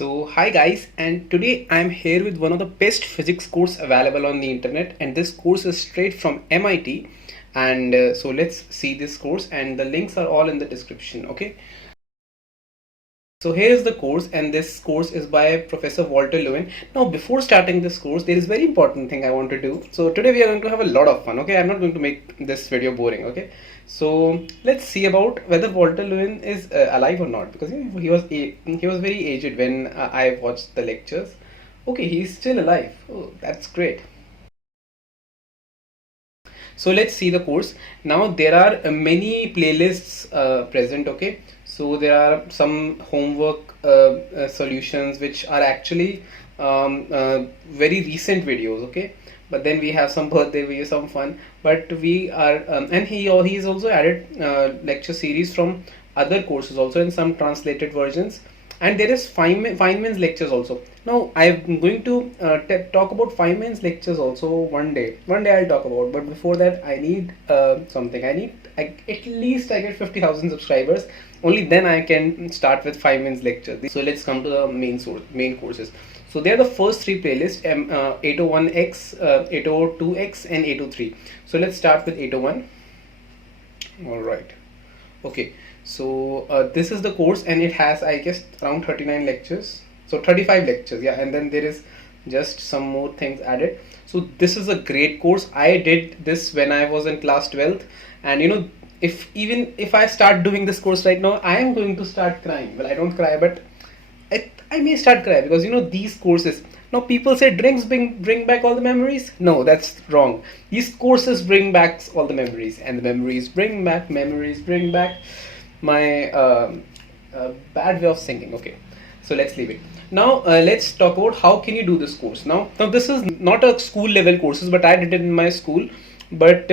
So hi guys, and today I'm here with one of the best physics course available on the internet, and this course is straight from MIT. And so let's see this course, and the links are all in the description. Okay, so here is the course, and this course is by Professor Walter Lewin. Now, before starting this course, there is very important thing I want to do. So today we are going to have a lot of fun. Okay, I'm not going to make this video boring. Okay, so let's see about whether Walter Lewin is alive or not, because he was very aged when I watched the lectures. Okay, he's still alive. Oh, that's great. So let's see the course. Now there are many playlists present. Okay, so there are some homework solutions which are actually very recent videos. Okay, but then we have some birthday videos, some fun, but we are and he's also added lecture series from other courses also in some translated versions, and there is Feynman's lectures also. Now I'm going to talk about Feynman's lectures also one day I'll talk about, but before that I need something. At least I get 50,000 subscribers, only then I can start with Feynman's lectures. So let's come to the main courses. So they are the first three playlists, 801x, 802x and 803. So let's start with 801. All right. Okay, so this is the course, and it has, I guess, around 39 lectures. So 35 lectures, yeah, and then there is just some more things added. So this is a great course. I did this when I was in class 12th, and if I start doing this course right now, I am going to start crying. Well, I don't cry, but I may start crying, because these courses. Now people say drinks bring back all the memories. No, that's wrong. These courses bring back all the memories, and the memories bring back my bad way of singing. Okay, so let's leave it. Now let's talk about how can you do this course. Now this is not a school level courses, but I did it in my school. But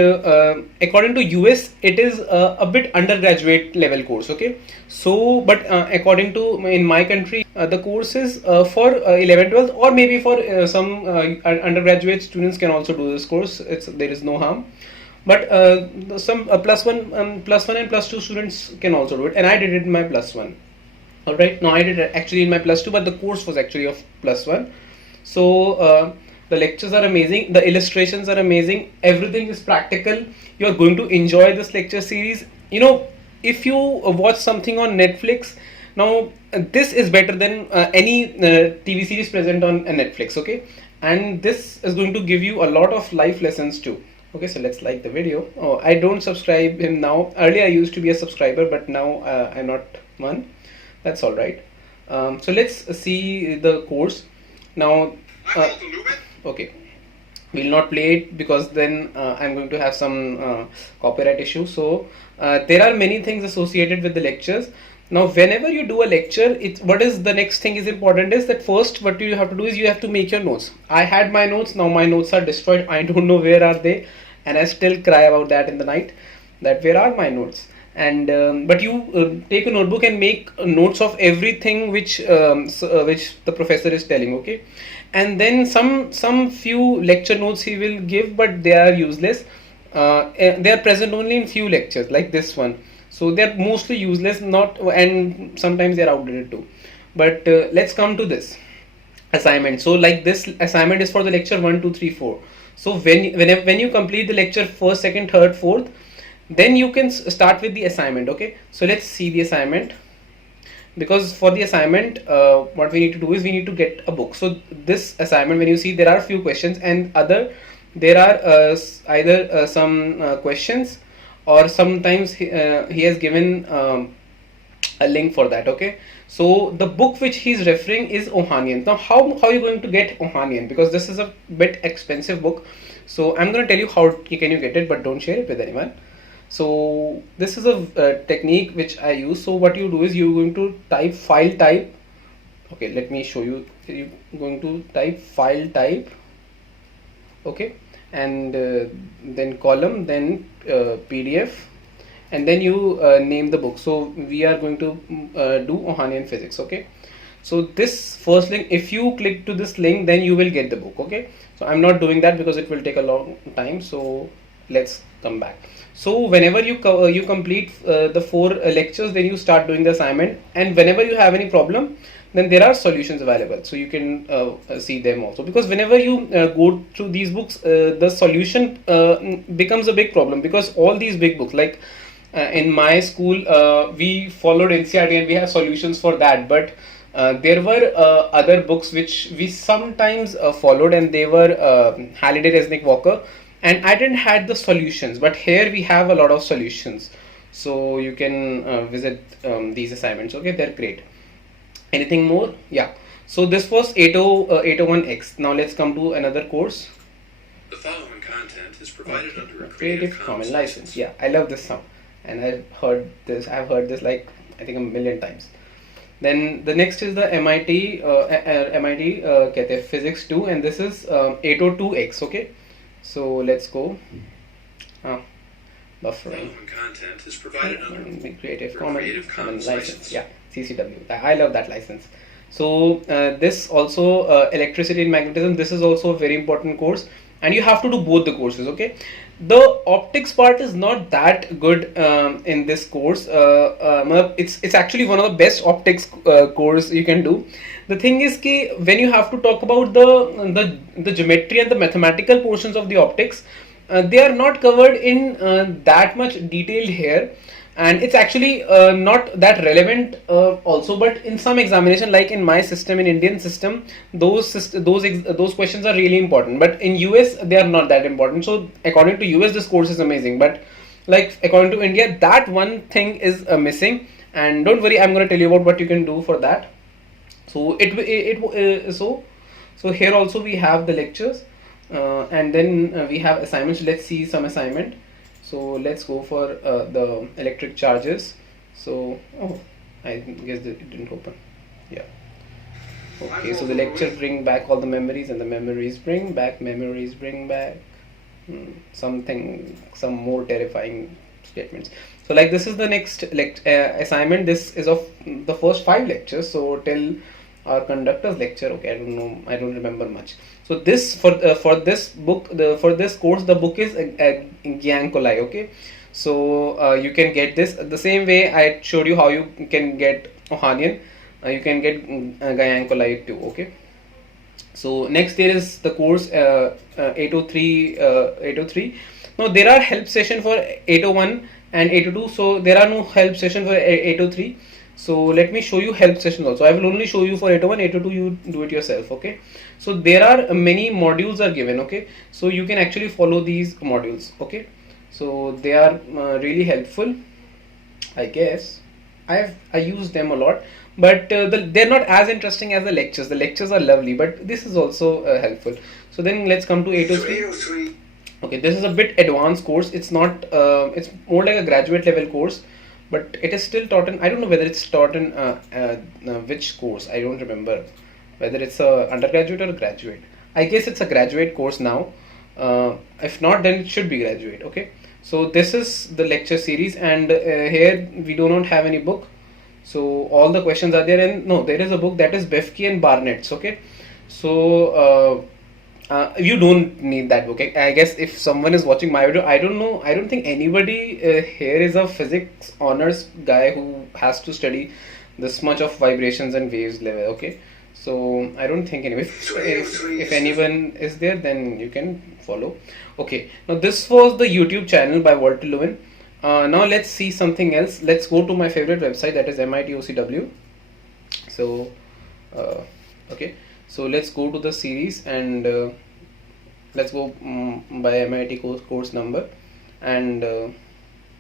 according to US, it is a bit undergraduate level course. Okay, so but according to in my country, the course is for 11 12, or maybe for some undergraduate students can also do this course. There is no harm, but some plus one and plus two students can also do it, and I did it in my plus one. All right, no, I did it actually in my plus two, but the course was actually of plus one. So the lectures are amazing, the illustrations are amazing, everything is practical. You are going to enjoy this lecture series. If you watch something on Netflix, now this is better than any TV series present on Netflix. Okay, and this is going to give you a lot of life lessons too. Okay, so let's like the video. Oh, I don't subscribe him now. Earlier I used to be a subscriber, but now I'm not one. That's all right. So let's see the course now. Okay, we'll not play it, because then I'm going to have some copyright issue. So there are many things associated with the lectures. Now whenever you do a lecture, what is the next thing is important is that first what you have to do is you have to make your notes. I had my notes. Now my notes are destroyed. I don't know where are they, and I still cry about that in the night, that where are my notes. And but you take a notebook and make notes of everything which the professor is telling. Okay, and then some few lecture notes he will give, but they are useless. They are present only in few lectures like this one, so they are mostly useless, not, and sometimes they are outdated too. But let's come to this assignment. So like this assignment is for the lecture 1 2 3 4. So when you complete the lecture first, second, third, fourth, then you can start with the assignment. Okay, so let's see the assignment, because for the assignment what we need to do is we need to get a book. So this assignment, when you see, there are few questions, and there are either some questions, or sometimes he has given a link for that. Okay, so the book which he's referring is Ohanian. Now how are you going to get Ohanian, because this is a bit expensive book. So I'm going to tell you how can you get it, but don't share it with anyone. So this is a technique which I use. So what you do is you're going to type file type. Okay, let me show you. You're going to type file type. Okay, and then column, then PDF, and then you name the book. So we are going to do Ohanian physics. Okay, so this first link, if you click to this link, then you will get the book. Okay, so I'm not doing that because it will take a long time. So let's come back. So whenever you complete the four lectures, then you start doing the assignment, and whenever you have any problem, then there are solutions available, so you can see them also, because whenever you go through these books, the solution becomes a big problem, because all these big books, like in my school we followed NCERT and we have solutions for that, but there were other books which we sometimes followed, and they were Halliday, Resnick, Walker, and I didn't had the solutions, but here we have a lot of solutions, so you can visit these assignments. Okay, they're great. Anything more? Yeah. So this was 801X. Now let's come to another course. The following content is provided under a Creative Commons license. Yeah, I love this sound, and I've heard this like I think a million times. Then the next is the MIT कहते हैं Physics 2, and this is 802X. Okay, so let's go. The following content is provided under Creative Commons license. Yeah, CCW. I love that license. So this also electricity and magnetism. This is also a very important course, and you have to do both the courses. Okay, the optics part is not that good in this course. It's actually one of the best optics course you can do. The thing is कि when you have to talk about the geometry and the mathematical portions of the optics, they are not covered in that much detail here, and it's actually not that relevant also. But in some examination, like in my system, in Indian system, those questions are really important, but in US they are not that important. So according to US, this course is amazing, but like according to India, that one thing is missing. And don't worry, I'm going to tell you about what you can do for that. So so here also we have the lectures, and then we have assignments. Let's see some assignment. So let's go for the electric charges. So I guess it didn't open. Yeah. Okay, so the lecture bring back all the memories, and the memories bring back some more terrifying statements. So like this is the next assignment. This is of the first 5 lectures, so till our conductor's lecture. Okay, I don't know, I don't remember much. So this for this book, for this course, the book is Giancolai. Okay, so you can get this the same way I showed you how you can get Ohanian. You can get Giancolai too. Okay, so next there is the course 803. Now there are help session for 801 and 802. So there are no help session for 803. So let me show you help session also. I will only show you for 801, 802 you do it yourself. Okay, so there are many modules are given. Okay, so you can actually follow these modules. Okay, so they are really helpful, I guess. I use them a lot, but they're not as interesting as the lectures. The lectures are lovely, but this is also helpful. So then let's come to 803. Okay, this is a bit advanced course. It's not it's more like a graduate level course, but it is still taught in, I don't know whether it's taught in which course. I don't remember whether it's a undergraduate or a graduate. I guess it's a graduate course now. If not, then it should be graduate. Okay, so this is the lecture series, and here we do not have any book, so all the questions are there. And no, there is a book, that is Befke and Barnett's. Okay, so you don't need that book. I guess if someone is watching my video, I don't know, I don't think anybody here is a physics honors guy who has to study this much of vibrations and waves level. Okay, so I don't think anyway. If anyone is there, then you can follow. Okay, now this was the YouTube channel by Walter Lewin. Now let's see something else. Let's go to my favorite website, that is MIT OCW. So okay, so let's go to the series, and let's go by MIT course number, and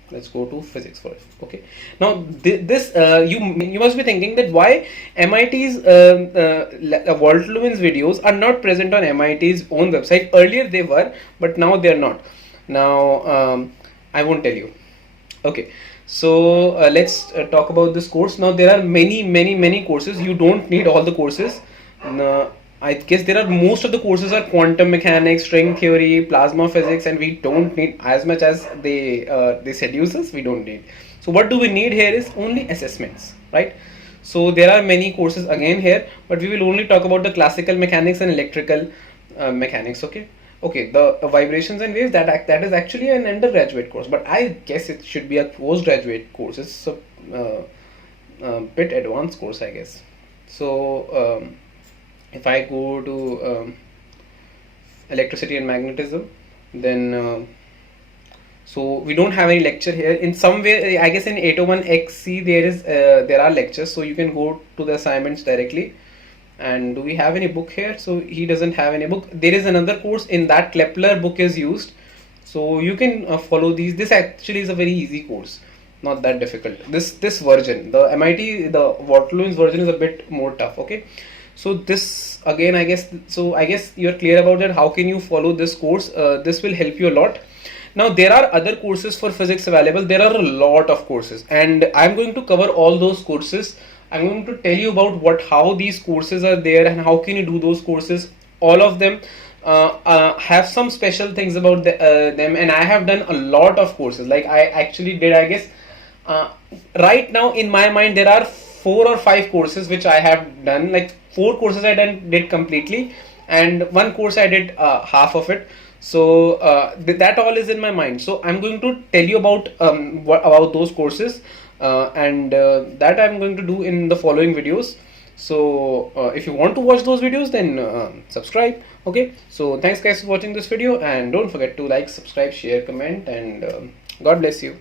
let's go to physics first. Okay, now this you must be thinking that why MIT's Walter Lewin's videos are not present on MIT's own website. Earlier they were, but now they are not. Now I won't tell you. Okay, so let's talk about this course. Now there are many courses. You don't need all the courses. I guess there are, most of the courses are quantum mechanics, string theory, plasma physics, and we don't need as much as they seduce us. We don't need. So what do we need here is only assessments, right? So there are many courses again here, but we will only talk about the classical mechanics and electrical mechanics. Okay, the vibrations and waves, that is actually an undergraduate course, but I guess it should be a postgraduate course. It's a bit advanced course, I guess. So if I go to electricity and magnetism, then so we don't have any lecture here. In some way, I guess in 801XC there are lectures, so you can go to the assignments directly. And do we have any book here? So he doesn't have any book. There is another course in that Kepler book is used, so you can follow these. This actually is a very easy course, not that difficult. This version, the MIT, the Waterloo's version is a bit more tough. Okay, so this again, I guess you're clear about that. How can you follow this course? This will help you a lot. Now there are other courses for physics available. There are a lot of courses, and I'm going to cover all those courses. I'm going to tell you about how these courses are there and how can you do those courses. All of them have some special things about them, and I have done a lot of courses. Like I actually did, I guess, right now in my mind there are 4 or 5 courses which I have done. Like 4 courses I did completely, and one course I did half of it. So that all is in my mind. So I'm going to tell you about about those courses, and that I'm going to do in the following videos. So if you want to watch those videos, then subscribe. Okay, so thanks guys for watching this video, and don't forget to like, subscribe, share, comment, and God bless you.